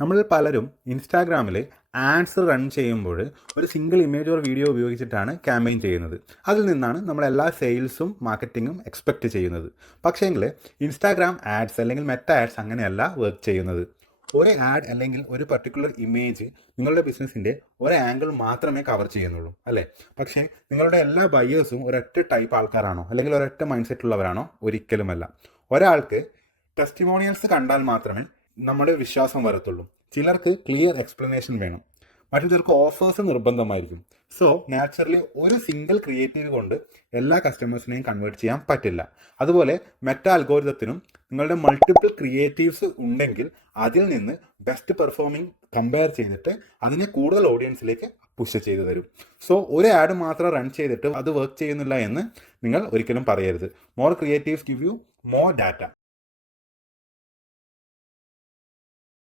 നമ്മൾ പലരും ഇൻസ്റ്റാഗ്രാമിൽ ആഡ്സ് റൺ ചെയ്യുമ്പോൾ ഒരു സിംഗിൾ ഇമേജ് ഓർ വീഡിയോ ഉപയോഗിച്ചിട്ടാണ് ക്യാമ്പയിൻ ചെയ്യുന്നത്. അതിൽ നിന്നാണ് നമ്മളെല്ലാ സെയിൽസും മാർക്കറ്റിങ്ങും എക്സ്പെക്റ്റ് ചെയ്യുന്നത്. പക്ഷേങ്കിൽ ഇൻസ്റ്റാഗ്രാം ആഡ്സ് അല്ലെങ്കിൽ മെറ്റ ആഡ്സ് അങ്ങനെയല്ല വർക്ക് ചെയ്യുന്നത്. ഒരു ആഡ് അല്ലെങ്കിൽ ഒരു പർട്ടിക്കുലർ ഇമേജ് നിങ്ങളുടെ ബിസിനസ്സിൻ്റെ ഒരു ആംഗിൾ മാത്രമേ കവർ ചെയ്യുന്നുള്ളൂ അല്ലേ? പക്ഷേ നിങ്ങളുടെ എല്ലാ ബയേഴ്സും ഒരൊറ്റ ടൈപ്പ് ആൾക്കാരാണോ അല്ലെങ്കിൽ ഒരൊറ്റ മൈൻഡ് സെറ്റ് ഉള്ളവരാണോ? ഒരിക്കലുമല്ല. ഒരാൾക്ക് ടെസ്റ്റിമോണിയൽസ് കണ്ടാൽ മാത്രമേ നമ്മുടെ വിശ്വാസം വരത്തുള്ളൂ. ചിലർക്ക് ക്ലിയർ എക്സ്പ്ലനേഷൻ വേണം, മറ്റു ചിലർക്ക് ഓഫേഴ്സ് നിർബന്ധമായിരിക്കും. സോ നാച്ചുറലി ഒരു സിംഗിൾ ക്രിയേറ്റീവ് കൊണ്ട് എല്ലാ കസ്റ്റമേഴ്സിനെയും കൺവേർട്ട് ചെയ്യാൻ പറ്റില്ല. അതുപോലെ മെറ്റ അൽഗോരിതത്തിനും നിങ്ങളുടെ മൾട്ടിപ്പിൾ ക്രിയേറ്റീവ്സ് ഉണ്ടെങ്കിൽ അതിൽ നിന്ന് ബെസ്റ്റ് പെർഫോമിംഗ് കമ്പയർ ചെയ്തിട്ട് അതിനെ കൂടുതൽ ഓഡിയൻസിലേക്ക് പുഷ് ചെയ്തു തരും. സോ ഒരു ആഡ് മാത്രം റൺ ചെയ്തിട്ട് അത് വർക്ക് ചെയ്യുന്നില്ല എന്ന് നിങ്ങൾ ഒരിക്കലും പറയരുത്. More creatives give you more data.